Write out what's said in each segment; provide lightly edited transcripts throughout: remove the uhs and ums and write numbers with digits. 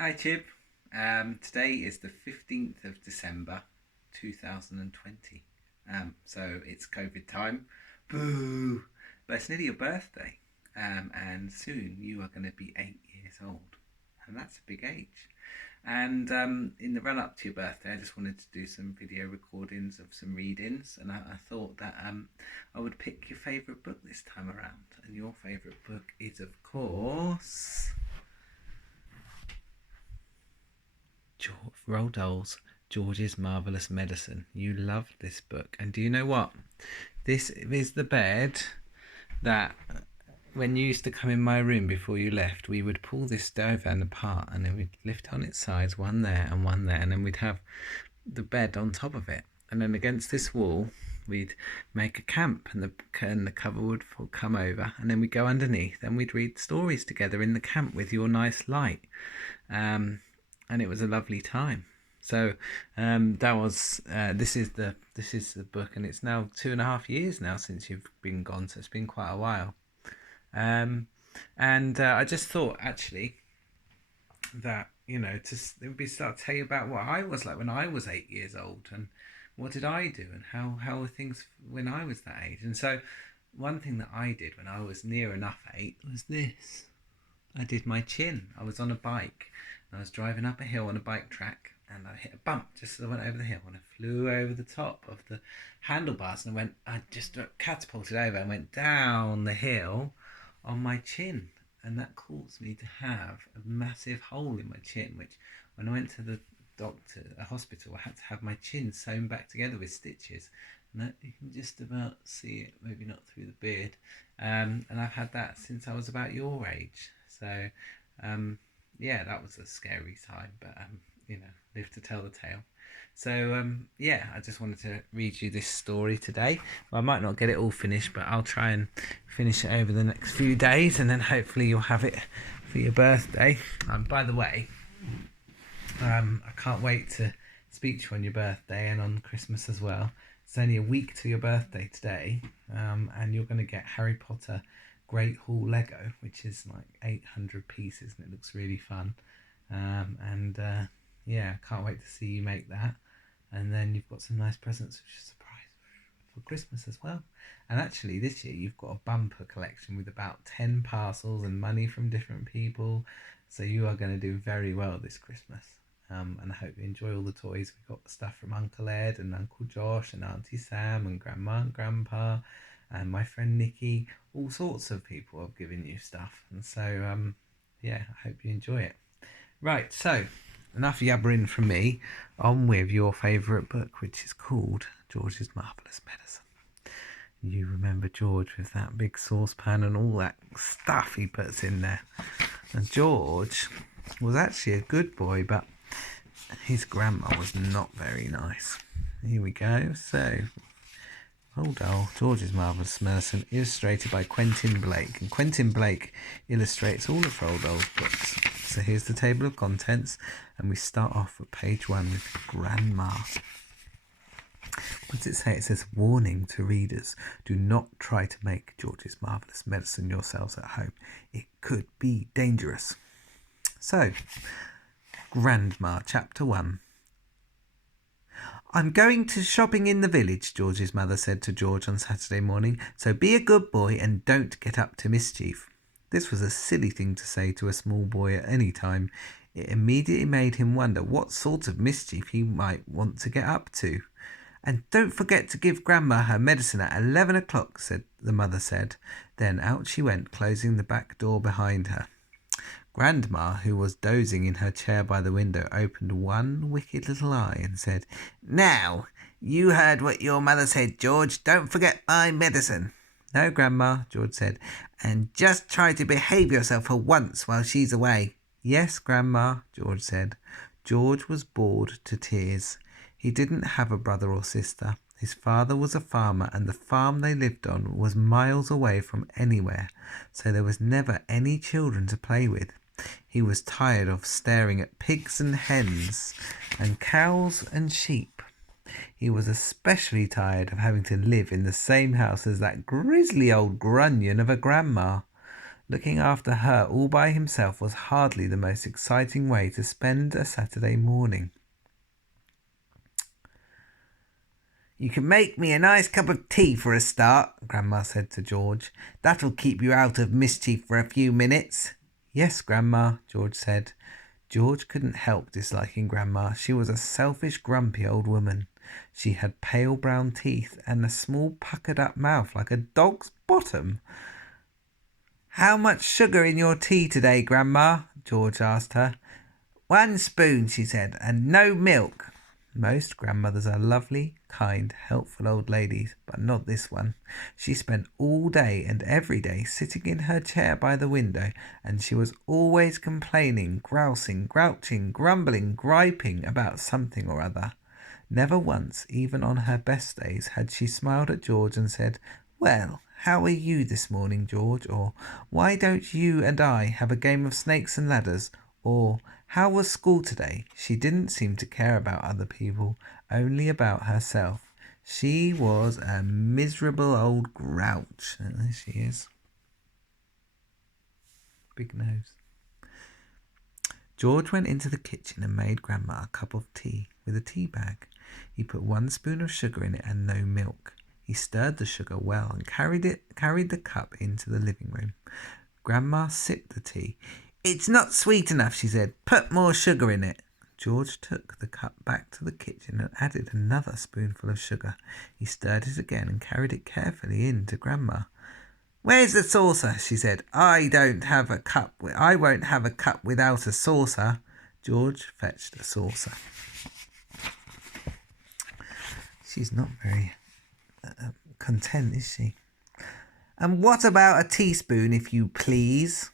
Hi, Chib. Today is the 15th of December 2020. So it's COVID time. Boo! But it's nearly your birthday. And soon you are going to be 8 years old. And that's a big age. And in the run up to your birthday, I just wanted to do some video recordings of some readings. And I thought that I would pick your favourite book this time around. And your favourite book is, of course, Roald Dahl's George's Marvellous Medicine. You loved this book. And do you know what? This is the bed that when you used to come in my room before you left, we would pull this divan apart and then we'd lift on its sides, one there and one there, and then we'd have the bed on top of it. And then against this wall, we'd make a camp, and the cover would come over, and then we'd go underneath and we'd read stories together in the camp with your nice light. And it was a lovely time. So that was this is the book, and it's now 2.5 years now since you've been gone, so it's been quite a while. And I just thought actually that to start tell you about what I was like when I was 8 years old, and what did I do, and how were things when I was that age. And so one thing that I did when I was near enough 8 was this. I did my chin. I was on a bike. I was driving up a hill on a bike track, and I hit a bump just as I went over the hill, and I flew over the top of the handlebars, and I just catapulted over and went down the hill on my chin, and that caused me to have a massive hole in my chin, which when I went to the hospital, I had to have my chin sewn back together with stitches, and that you can just about see it, maybe not through the beard, and I've had that since I was about your age. So yeah, that was a scary time, but live to tell the tale. So yeah, I just wanted to read you this story today. Well, I might not get it all finished, but I'll try and finish it over the next few days, and then hopefully you'll have it for your birthday. By the way, I can't wait to speak to you on your birthday and on Christmas as well. It's only a week to your birthday today, and you're going to get Harry Potter Great Hall Lego, which is like 800 pieces, and it looks really fun. Yeah, can't wait to see you make that. And then you've got some nice presents, which is a surprise for Christmas as well. And actually, this year you've got a bumper collection with about 10 parcels and money from different people. So you are going to do very well this Christmas. And I hope you enjoy all the toys. We've got stuff from Uncle Ed and Uncle Josh and Auntie Sam and Grandma and Grandpa and my friend Nikki. All sorts of people have given you stuff. And so, yeah, I hope you enjoy it. Right, so enough yabbering from me. On with your favourite book, which is called George's Marvellous Medicine. You remember George with that big saucepan and all that stuff he puts in there. And George was actually a good boy, but his grandma was not very nice. Here we go. So, Roald Dahl, George's Marvellous Medicine, illustrated by Quentin Blake. And Quentin Blake illustrates all of Roald Dahl's books. So here's the table of contents, and we start off with page 1 with Grandma. What does it say? It says, warning to readers, do not try to make George's Marvellous Medicine yourselves at home. It could be dangerous. So, Grandma, chapter 1. I'm going to shopping in the village, George's mother said to George on Saturday morning, so be a good boy and don't get up to mischief. This was a silly thing to say to a small boy at any time. It immediately made him wonder what sort of mischief he might want to get up to. And don't forget to give Grandma her medicine at 11 o'clock, the mother said. Then out she went, closing the back door behind her. Grandma, who was dozing in her chair by the window, opened one wicked little eye and said, Now, you heard what your mother said, George. Don't forget my medicine. No, Grandma, George said, and just try to behave yourself for once while she's away. Yes, Grandma, George said. George was bored to tears. He didn't have a brother or sister. His father was a farmer, and the farm they lived on was miles away from anywhere, so there was never any children to play with. He was tired of staring at pigs and hens and cows and sheep. He was especially tired of having to live in the same house as that grisly old grunion of a grandma. Looking after her all by himself was hardly the most exciting way to spend a Saturday morning. "You can make me a nice cup of tea for a start," Grandma said to George. "That'll keep you out of mischief for a few minutes." "Yes, Grandma," George said. George couldn't help disliking Grandma. She was a selfish, grumpy old woman. She had pale brown teeth and a small puckered-up mouth like a dog's bottom. "How much sugar in your tea today, Grandma?" George asked her. "1 spoon," she said, "and no milk." Most grandmothers are lovely, kind, helpful old ladies, but not this one. She spent all day and every day sitting in her chair by the window, and she was always complaining, grousing, grouching, grumbling, griping about something or other. Never once, even on her best days, had she smiled at George and said, "Well, how are you this morning, George?" or "Why don't you and I have a game of snakes and ladders?" or "How was school today?" She didn't seem to care about other people, only about herself. She was a miserable old grouch. There she is. Big nose. George went into the kitchen and made Grandma a cup of tea with a tea bag. He put 1 spoon of sugar in it and no milk. He stirred the sugar well and carried the cup into the living room. Grandma sipped the tea. "It's not sweet enough," she said. "Put more sugar in it." George took the cup back to the kitchen and added another spoonful of sugar. He stirred it again and carried it carefully in to Grandma. "Where's the saucer?" she said. I won't have a cup without a saucer." George fetched a saucer. She's not very content, is she? "And what about a teaspoon, if you please?"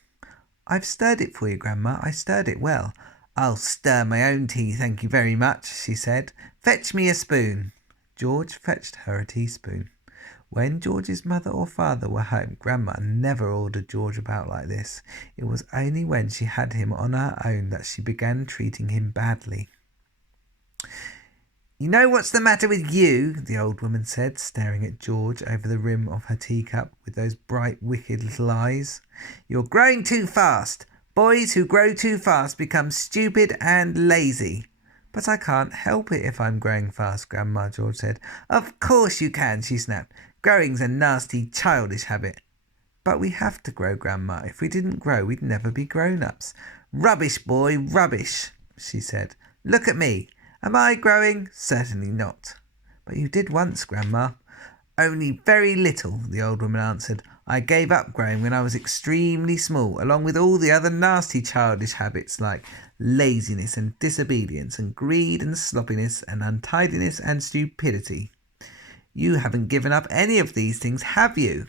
"I've stirred it for you, Grandma. I stirred it well." "I'll stir my own tea, thank you very much," she said. "Fetch me a spoon." George fetched her a teaspoon. When George's mother or father were home, Grandma never ordered George about like this. It was only when she had him on her own that she began treating him badly. "You know what's the matter with you?" the old woman said, staring at George over the rim of her teacup with those bright, wicked little eyes. "You're growing too fast. Boys who grow too fast become stupid and lazy." "But I can't help it if I'm growing fast, Grandma," George said. "Of course you can," she snapped. "Growing's a nasty, childish habit." "But we have to grow, Grandma. If we didn't grow, we'd never be grown-ups." "Rubbish, boy, rubbish," she said. "Look at me. Am I growing? Certainly not." "But you did once, Grandma." "Only very little," the old woman answered. "I gave up growing when I was extremely small, along with all the other nasty childish habits like laziness and disobedience and greed and sloppiness and untidiness and stupidity. You haven't given up any of these things, have you?"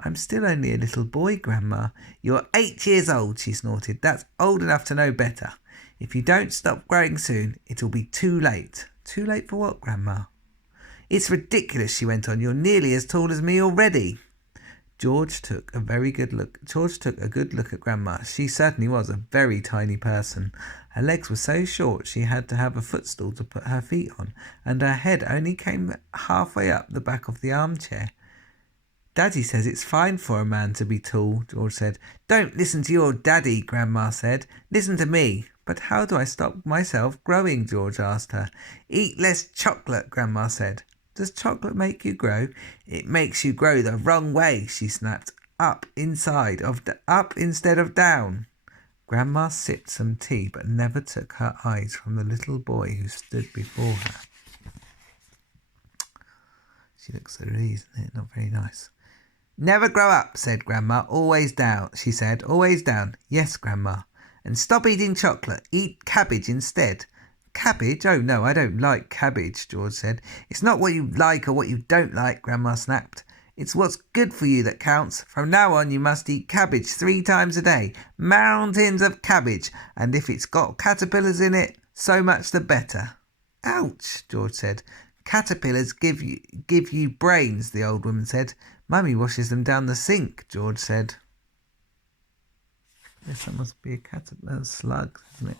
"I'm still only a little boy, Grandma." "You're 8 years old," she snorted. "That's old enough to know better. If you don't stop growing soon, it'll be too late." "Too late for what, Grandma?" "It's ridiculous," she went on. "You're nearly as tall as me already." George took a good look at Grandma. She certainly was a very tiny person. Her legs were so short she had to have a footstool to put her feet on, and her head only came halfway up the back of the armchair. "Daddy says it's fine for a man to be tall," George said. "Don't listen to your daddy," Grandma said. "Listen to me." "But how do I stop myself growing?" George asked her. "Eat less chocolate," Grandma said. "Does chocolate make you grow?" "It makes you grow the wrong way," she snapped. Up instead of down." Grandma sipped some tea but never took her eyes from the little boy who stood before her. She looks so relieved, isn't it? Not very nice. "Never grow up," said Grandma. "Always down," she said. "Always down." "Yes, Grandma." "And stop eating chocolate. Eat cabbage instead." "Cabbage? Oh no, I don't like cabbage," George said. "It's not what you like or what you don't like," Grandma snapped. "It's what's good for you that counts. From now on you must eat cabbage 3 times a day. Mountains of cabbage. And if it's got caterpillars in it, so much the better." "Ouch," George said. "Caterpillars give you brains," the old woman said. "Mummy washes them down the sink," George said. Yes, that must be a caterpillar slug, isn't it?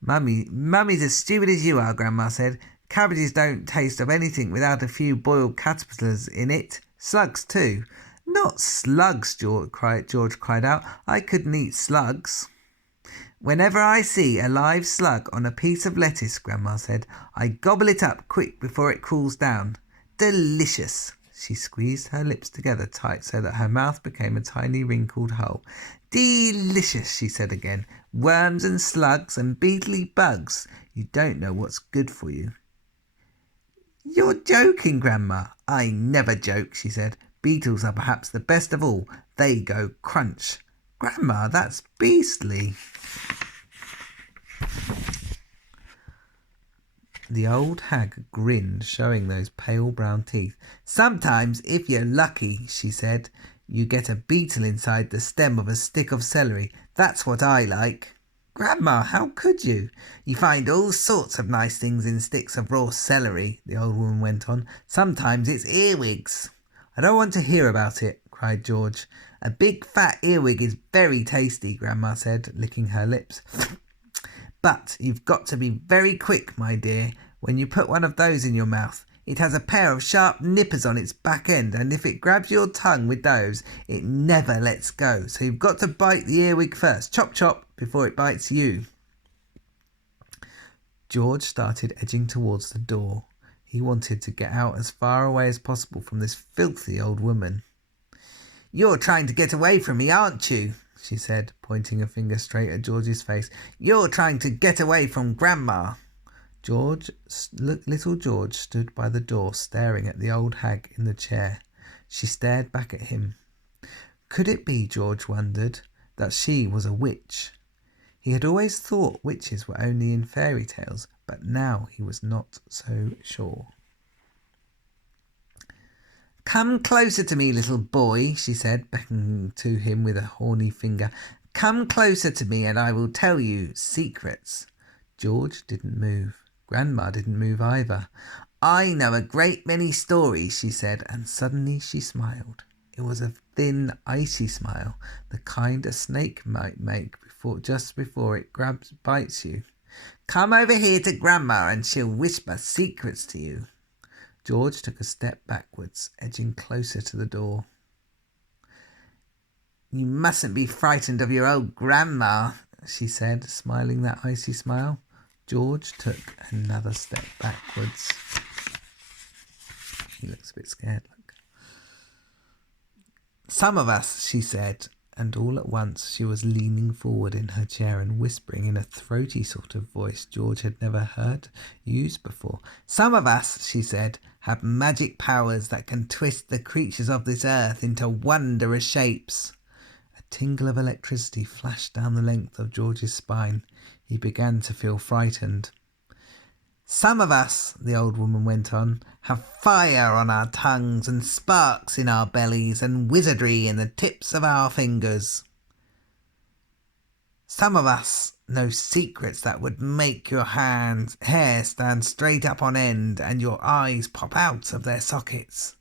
Mummy's as stupid as you are," Grandma said. "Cabbages don't taste of anything without a few boiled caterpillars in it. Slugs too. Not slugs, George cried out. I couldn't eat slugs. Whenever I see a live slug on a piece of lettuce, Grandma said, I gobble it up quick before it cools down. Delicious. She squeezed her lips together tight so that her mouth became a tiny wrinkled hole. Delicious, she said again. Worms and slugs and beetly bugs. You don't know what's good for you. You're joking, Grandma. I never joke, she said. Beetles are perhaps the best of all. They go crunch. Grandma, that's beastly. The old hag grinned, showing those pale brown teeth. Sometimes, if you're lucky, she said, you get a beetle inside the stem of a stick of celery. That's what I like. Grandma, how could you? You find all sorts of nice things in sticks of raw celery, the old woman went on. Sometimes it's earwigs. I don't want to hear about it, cried George. A big fat earwig is very tasty, Grandma said, licking her lips. But you've got to be very quick, my dear, when you put one of those in your mouth. It has a pair of sharp nippers on its back end, and if it grabs your tongue with those, it never lets go. So you've got to bite the earwig first. Chop, chop, before it bites you. George started edging towards the door. He wanted to get out as far away as possible from this filthy old woman. You're trying to get away from me, aren't you? She said, pointing a finger straight at George's face. You're trying to get away from Grandma. Little George stood by the door staring at the old hag in the chair. She stared back at him. Could it be, George wondered, that she was a witch? He had always thought witches were only in fairy tales, but now he was not so sure. Come closer to me, little boy, she said, beckoning to him with a horny finger. Come closer to me and I will tell you secrets. George didn't move. Grandma didn't move either. I know a great many stories, she said, and suddenly she smiled. It was a thin, icy smile, the kind a snake might make just before it bites you. Come over here to Grandma and she'll whisper secrets to you. George took a step backwards, edging closer to the door. You mustn't be frightened of your old Grandma, she said, smiling that icy smile. George took another step backwards. He looks a bit scared. Look. Some of us, she said, and all at once she was leaning forward in her chair and whispering in a throaty sort of voice George had never heard used before. Some of us, she said, have magic powers that can twist the creatures of this earth into wondrous shapes. A tingle of electricity flashed down the length of George's spine. He began to feel frightened. Some of us, the old woman went on, have fire on our tongues and sparks in our bellies and wizardry in the tips of our fingers. Some of us know secrets that would make your hair stand straight up on end and your eyes pop out of their sockets.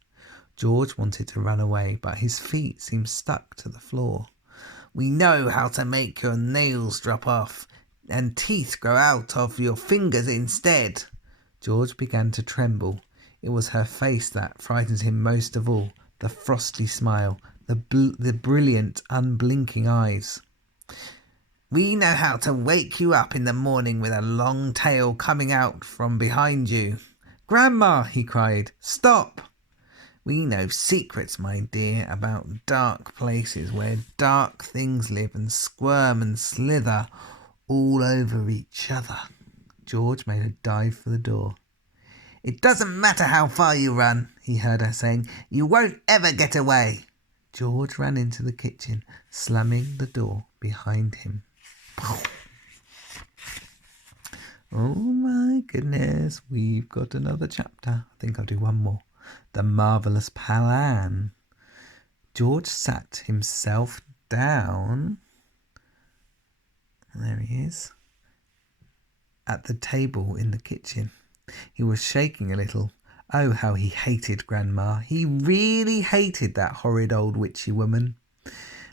George wanted to run away, but his feet seemed stuck to the floor. We know how to make your nails drop off and teeth grow out of your fingers instead. George began to tremble. It was her face that frightened him most of all, the frosty smile, the brilliant, unblinking eyes. We know how to wake you up in the morning with a long tail coming out from behind you. Grandma, he cried, stop! We know secrets, my dear, about dark places where dark things live and squirm and slither all over each other. George made a dive for the door. It doesn't matter how far you run, he heard her saying. You won't ever get away. George ran into the kitchen, slamming the door behind him. Oh my goodness, we've got another chapter. I think I'll do one more. The Marvellous Plan. George sat himself down. There he is. At the table in the kitchen. He was shaking a little. Oh, how he hated Grandma. He really hated that horrid old witchy woman.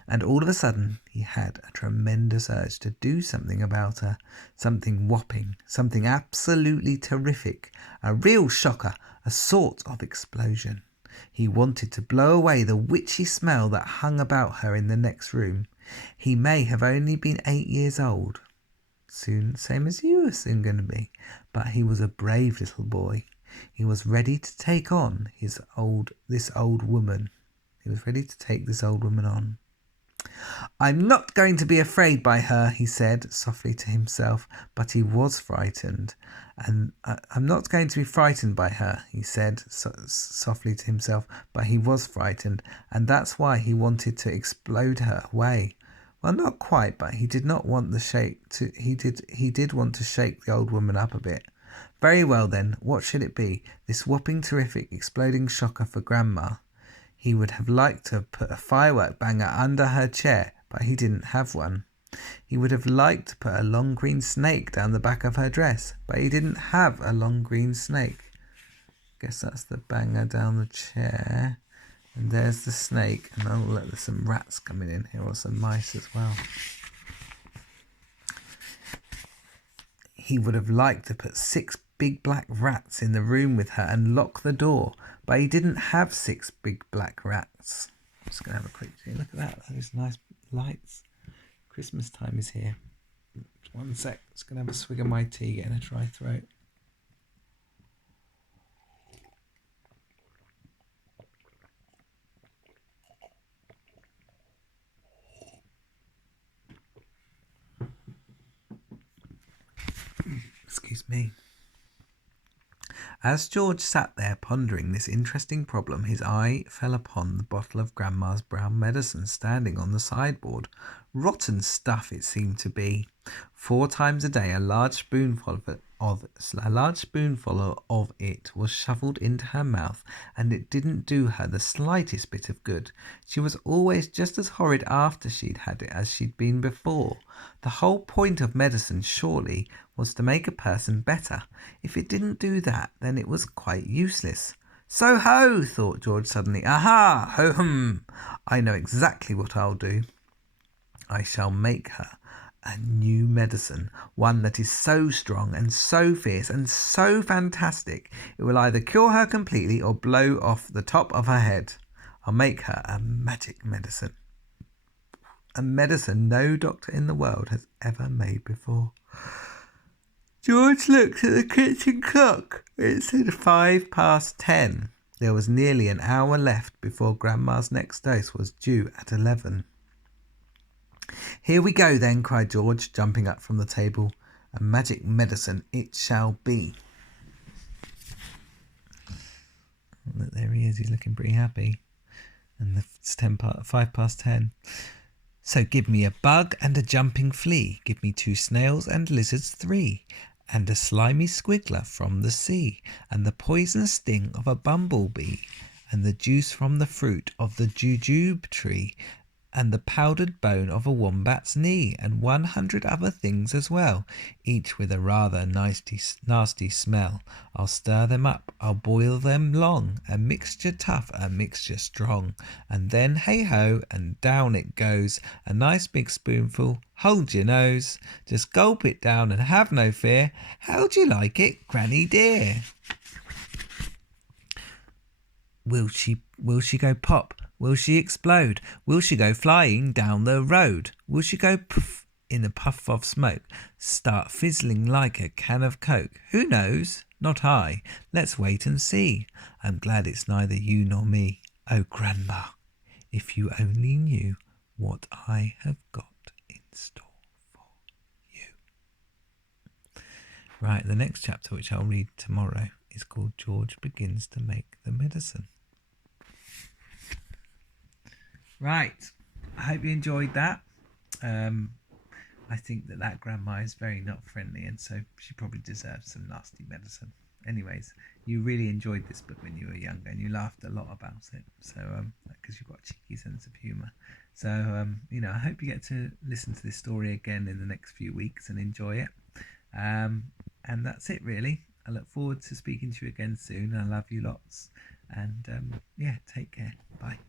And all of a sudden, he had a tremendous urge to do something about her. Something whopping, something absolutely terrific. A real shocker, a sort of explosion. He wanted to blow away the witchy smell that hung about her in the next room. He may have only been 8 years old, soon same as you are soon going to be, but he was a brave little boy. He was ready to take on this old woman. He was ready to take this old woman on. I'm not going to be afraid by her, he said softly to himself, but he was frightened. And I'm not going to be frightened by her, he said softly to himself, but he was frightened, and that's why he wanted to explode her away. Well, not quite, but he did not want the shake to. He did want to shake the old woman up a bit. Very well then, what should it be? This whopping, terrific, exploding shocker for Grandma. He would have liked to have put a firework banger under her chair, but he didn't have one. He would have liked to put a long green snake down the back of her dress, but he didn't have a long green snake. Guess that's the banger down the chair. And there's the snake. And oh look, there's some rats coming in here, or some mice as well. He would have liked to put 6 big black rats in the room with her and lock the door, but he didn't have 6 big black rats. I'm just going to have a quick look at that. Those nice lights. Christmas time is here. One sec. Just going to have a swig of my tea, getting a dry throat. Excuse me. As George sat there pondering this interesting problem, his eye fell upon the bottle of Grandma's brown medicine standing on the sideboard. Rotten stuff it seemed to be. 4 times a day a large spoonful of it was shovelled into her mouth, and it didn't do her the slightest bit of good. She was always just as horrid after she'd had it as she'd been before. The whole point of medicine, surely, was to make a person better. If it didn't do that, then it was quite useless. So ho, thought George suddenly. Aha, ho hum, I know exactly what I'll do. I shall make her a new medicine, one that is so strong and so fierce and so fantastic, it will either cure her completely or blow off the top of her head. I'll make her a magic medicine. A medicine no doctor in the world has ever made before. George looked at the kitchen clock. It said 10:05. There was nearly an hour left before Grandma's next dose was due at 11. Here we go then, cried George, jumping up from the table. A magic medicine it shall be. Look, there he is. He's looking pretty happy. And it's 5:10. So give me a bug and a jumping flea. Give me 2 snails and lizards 3. And a slimy squiggler from the sea. And the poisonous sting of a bumblebee. And the juice from the fruit of the jujube tree. And the powdered bone of a wombat's knee, and 100 other things as well, each with a rather nasty smell. I'll stir them up, I'll boil them long, a mixture tough, a mixture strong, and then hey-ho, and down it goes, a nice big spoonful, hold your nose, just gulp it down and have no fear. How'd you like it, Granny dear? Will she go pop? Will she explode? Will she go flying down the road? Will she go puff in a puff of smoke? Start fizzling like a can of Coke? Who knows? Not I. Let's wait and see. I'm glad it's neither you nor me. Oh, Grandma, if you only knew what I have got in store for you. Right, the next chapter, which I'll read tomorrow, is called George Begins to Make the Medicine. Right, I hope you enjoyed that. I think that Grandma is very not friendly, and so she probably deserves some nasty medicine. Anyways, you really enjoyed this book when you were younger, and you laughed a lot about it. So, because you've got a cheeky sense of humour. So, I hope you get to listen to this story again in the next few weeks and enjoy it. And that's it, really. I look forward to speaking to you again soon. I love you lots, and take care. Bye.